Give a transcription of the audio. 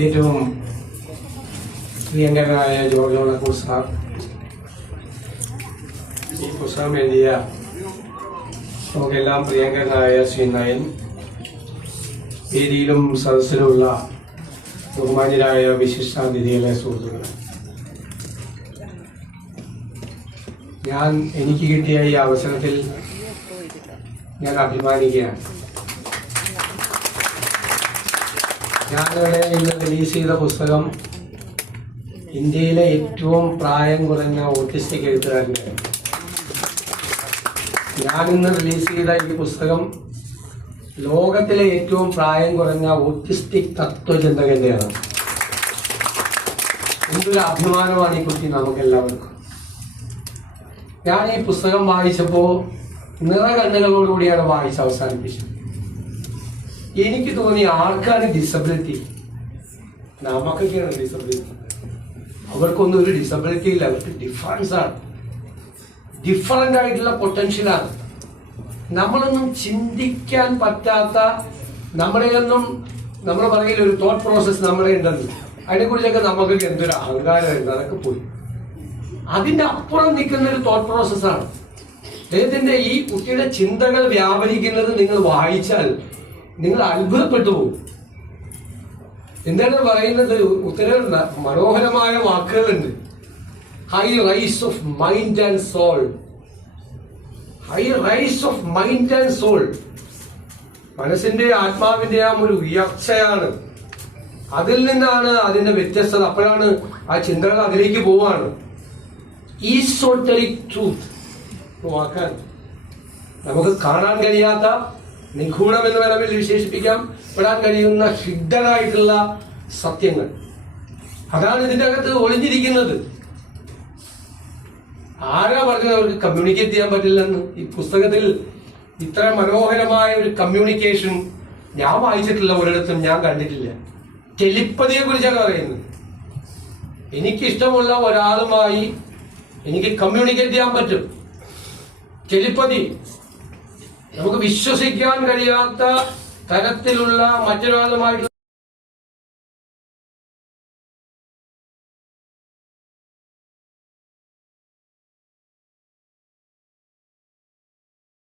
ഏറ്റവും പ്രിയങ്കരനായ George Onakkoor sir ഈ പുസ്തകം എഴുതിയ നമുക്കെല്ലാം പ്രിയങ്കരനായ ശ്രീ നയൻ, വേദിയിലും സദസ്സിലുമുള്ള ബഹുമാന്യരായ വിശിഷ്ടാതിഥികളെ സുഹൃത്തുക്കളെ, എനിക്ക് കിട്ടിയ ഈ അവസരത്തിൽ ഞാൻ അഭിമാനിക്കുകയാണ്. ഞാനിവിടെ ഇന്ന് റിലീസ് ചെയ്ത പുസ്തകം ഇന്ത്യയിലെ ഏറ്റവും പ്രായം കുറഞ്ഞ ഓട്ടിസ്റ്റിക് എഴുത്തുകാരൻ്റെ. ഞാനിന്ന് റിലീസ് ചെയ്ത ഈ പുസ്തകം ലോകത്തിലെ ഏറ്റവും പ്രായം കുറഞ്ഞ ഓട്ടിസ്റ്റിക് തത്വചിന്തകന്റെയാണ്. എന്തൊരു അഭിമാനമാണ് ഈ കുട്ടി നമുക്കെല്ലാവർക്കും. ഞാൻ ഈ പുസ്തകം വായിച്ചപ്പോൾ നിറകണ്ണുകളോടുകൂടിയാണ് വായിച്ച് അവസാനിപ്പിച്ചത്. എനിക്ക് തോന്നി, ആർക്കാണ് ഡിസബിലിറ്റി? നമുക്കൊക്കെയാണ് ഡിസബിലിറ്റി. അവർക്കൊന്നും ഒരു ഡിസബിലിറ്റി ഇല്ല. അവർക്ക് ഡിഫറൻസ് ആണ്, ഡിഫറൻ്റ് ആയിട്ടുള്ള പൊട്ടൻഷ്യലാണ്. നമ്മളൊന്നും ചിന്തിക്കാൻ പറ്റാത്ത, നമ്മുടെയൊന്നും നമ്മൾ പറയില്ല ഒരു തോട്ട് പ്രോസസ് നമ്മുടെ ഉണ്ടെന്ന്. അതിനെക്കുറിച്ചൊക്കെ നമുക്കൊക്കെ എന്തൊരു അഹങ്കാരമായിരുന്നു, അതൊക്കെ പോയി. അതിൻ്റെ അപ്പുറം നിൽക്കുന്ന ഒരു തോട്ട് പ്രോസസ്സാണ്. അദ്ദേഹത്തിന്റെ ഈ കുട്ടിയുടെ ചിന്തകൾ വ്യാപരിക്കുന്നത് നിങ്ങൾ വായിച്ചാൽ നിങ്ങൾ അത്ഭുതപ്പെട്ടു പോകും. എന്താണ് പറയുന്നത്? ഉത്തരം മനോഹരമായ വാക്കുകളുണ്ട്. High rise of mind and soul. High rise of mind and soul. മനസ്സിന്റെ ആത്മാവിന്റെ ആ ഒരു ഉയർച്ചയാണ്. അതിൽ നിന്നാണ് അതിന്റെ വ്യത്യസ്തത. അപ്പോഴാണ് ആ ചിന്തകൾ അതിലേക്ക് പോവാണ്. ഈസോട്ടറിക് ട്രൂത്ത് വാക്കാൻ നമുക്ക് കാണാൻ കഴിയാത്ത, നിഗൂഢം എന്ന് വേണമെങ്കിൽ വിശേഷിപ്പിക്കാം, പെടാൻ കഴിയുന്ന ഹിഡനായിട്ടുള്ള സത്യങ്ങൾ. അതാണ് ഇതിന്റെ അകത്ത് ഒളിഞ്ഞിരിക്കുന്നത്. ആരാ പറഞ്ഞത് അവർക്ക് കമ്മ്യൂണിക്കേറ്റ് ചെയ്യാൻ പറ്റില്ലെന്ന്? ഈ പുസ്തകത്തിൽ ഇത്ര മനോഹരമായ ഒരു കമ്മ്യൂണിക്കേഷൻ ഞാൻ വായിച്ചിട്ടില്ല, ഒരിടത്തും ഞാൻ കണ്ടിട്ടില്ല. ടെലിപ്പതിയെ കുറിച്ചാണ് പറയുന്നത്. എനിക്കിഷ്ടമുള്ള ഒരാളുമായി എനിക്ക് കമ്മ്യൂണിക്കേറ്റ് ചെയ്യാൻ പറ്റും. ടെലിപ്പതി. നമുക്ക് വിശ്വസിക്കാൻ കഴിയാത്ത തരത്തിലുള്ള മറ്റൊരാളുമായിട്ടുള്ള